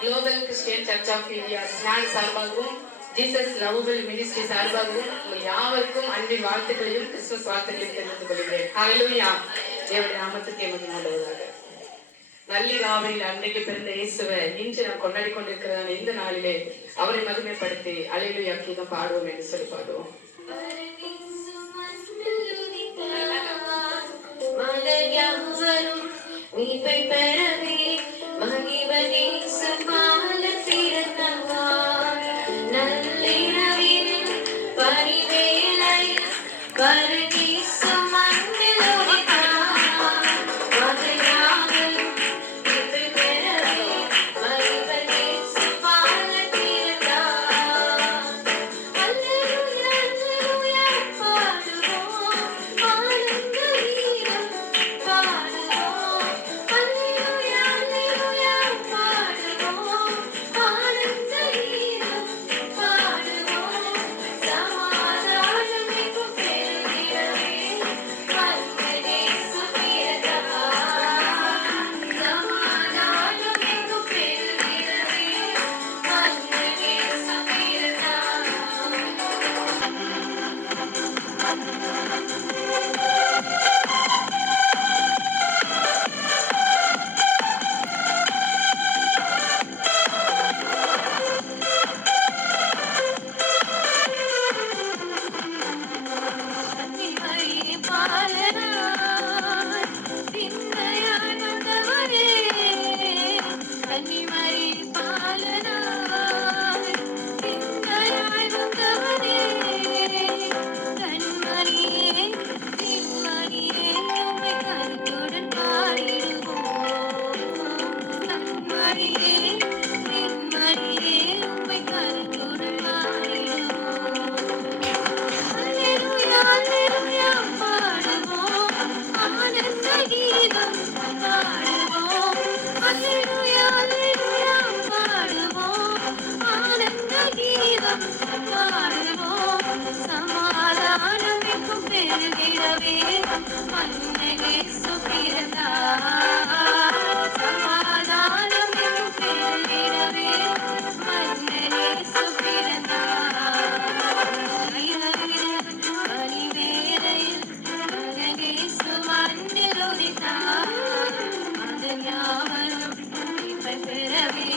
Global Christian church of India ஸ்நாக் சார்பாகவும் Jesus lovable ministry சார்பாகவும் உங்கள் யாவருக்கும் அன்பின் வாழ்த்துக்களையும் கிறிஸ்துமஸ் வாழ்த்துக்களையும் தெரிவித்துக் கொள்கிறேன். ஹல்லேலூயா. தேவனுடைய நாமத்துக்கு மகிமை உண்டாவதாக. நள்ளிராவில் அன்றைக்கு பிறந்த இயேசுவை இன்று நாம் கொண்டாடி கொண்டிருக்கிறதான இந்த நாளிலே அவரை மகிமைப்படுத்தி அல்லேலூயா கீதம் பாடுவோம் என்று சொல்லி பாடுவோம். மீட்பை பெறவே மகிவனே சுபால பிறந்தவார் நள்ளிரவில் பரிவேளையில் பரதீசு மண்ணில் உதித்தார் மகிழாமல் மீட்பை பெறவே மகிவனே சுபால பிறந்தார். அல்லேலூயா அல்லேலூயா பாடுவோம் ஆனந்த கீதம் பாடுவோம். அல்லேலூயா அல்லேலூயா பாடுவோம் ஆனந்த கீதம் பாடுவோம். சமாதானம் எங்கும் பெருகிடவே மன்னனேசு பிறந்தார். சமாதானம் எங்கும் பெருகிடவே மன்னனேசு பிறந்தார். கன்னிமரியே பாலனாய் திண்ணையாய் வந்தவரே கன்னிமரியே பாலனாய் திண்ணையாய் வந்தவரே கண்மணியே திண்மணியே உம்மை கருத்துடன் பாடிடுவோம். கண்மணியே திண்மணியே உம்மை கருத்துடன் பாடிடுவோம். அல்லேலூயா அல்லேலூயா பாடுவோம் ஆனந்த கீதம் பாடுவோம். அல்லேலூயா அல்லேலூயா பாடுவோம் ஆனந்த கீதம் பாடுவோம். சமாதானம் எங்கும் பெருகிடவே மன்னனேசு பிறந்தார். சமாதானம் எங்கும் பெருகிடவே மன்னனேசு பிறந்தார். பரிவேளையில் பரதீசு மண்ணில் உதித்தார். மகன் யாவரும் மீட்பை பெறவே